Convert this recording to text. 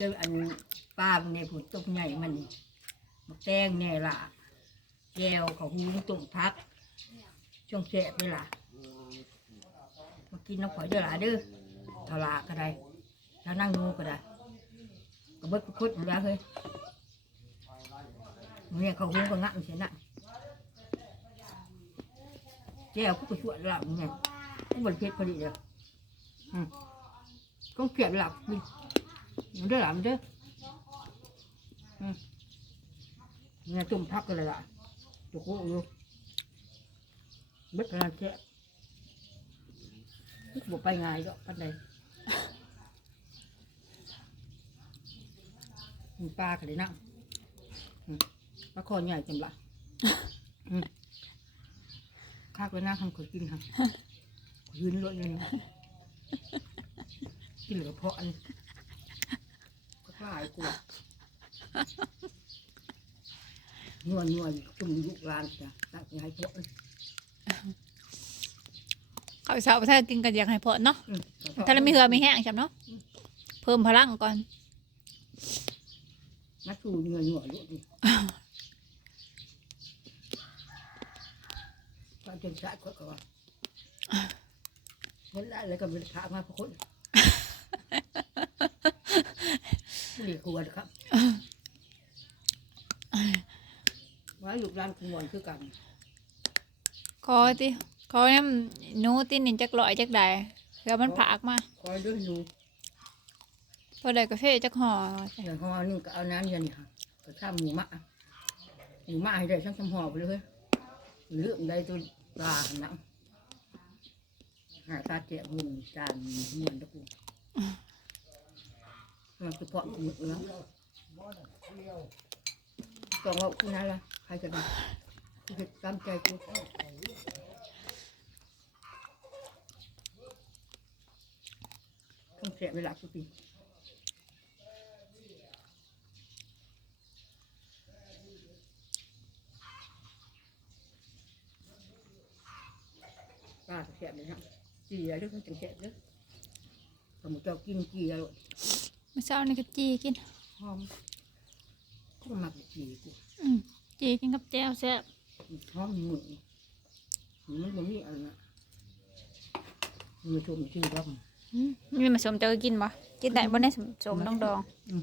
เจออันปลาในผุดต้มใหญ่มันนี่มักแตงแน่ล่ะแก้วเขาหุงต้มพัก ช่วงแสบเวล่ะมากินน้ำข่อยเด้อล่ะเด้อทลาก็ได้ถ้านั่งงูก็ได้ก็เบิดพุดแล้วเฮ้ยเนี่ยเขาหุงก็งั่งเสียน่ะแก้วก็ไปชวนหลับเนี่ยก็บริเพชรพอดีเลยอืมก็เกลียดหลับ มันเด้อหล่ะมันเด้ออืมเนี่ยตุ่มพักกันเลยล่ะตุกโอ้ยู่เบิดขนาดแค่บอกไปไงก็ปันใดมีปลากันเลยนั่งอืมปลาคอใหญ่จังละข้าก็น่าทำขอกินค่ะยืนรถเลยนกินเหลือเพาะอัน ก็กล้าไอ้กูนวลนวลจุ่มยุกลานจ้ะตั้งใจให้พวกข้าวเช้าถ้ากินกันอยากให้พอเนาะอืมถ้าเราไม่เหือไม่แห้งใช่ไหมเนาะเพิ่มพลังก่อนมาสู่เนื้อหนวดลูกนี่ก็จนสายก็ก็ว่าเห็นได้แล้วก็เป็นขามาพระคนไม่ได้กลัวนะครับว่าลูกร้านขโมยคือกันคอติคอเนี่ยหนูตีนินจักลอยจักใดเพื่อมันผากมาคอยด้วยหนูพอได้กาแฟจักห่ออย่างของเอานึ่งก็เอาน้ำเย็นค่ะก็ข้ามหมูมะหมูมะให้ได้ช่างจำหอบไปเลยเรื่องใดตัวปลาหนังหาตาเจี๊ยบหุ่นจานเหมือนตะกู มันคือเพาะหมึกแล้วกองว่าคุณนั่นละใครจะมาคือตามใจกูต้ องเสียเวลาทุกปีป้าก็แสบเลยนะจีอะไรก็จังแสบเลยสมมติเรากินจีอะไรเมื่อเช้านี่ก็จีกินหอมก็มักจีกูอืมจีกินกับแจ่วแซ่บหอมหมึกมันบ่มีอะไรนะมีชมชื่อบ้างอืมมีมาสมเจอกินบ่กินได้บ่ได้สมสมดองดองอืม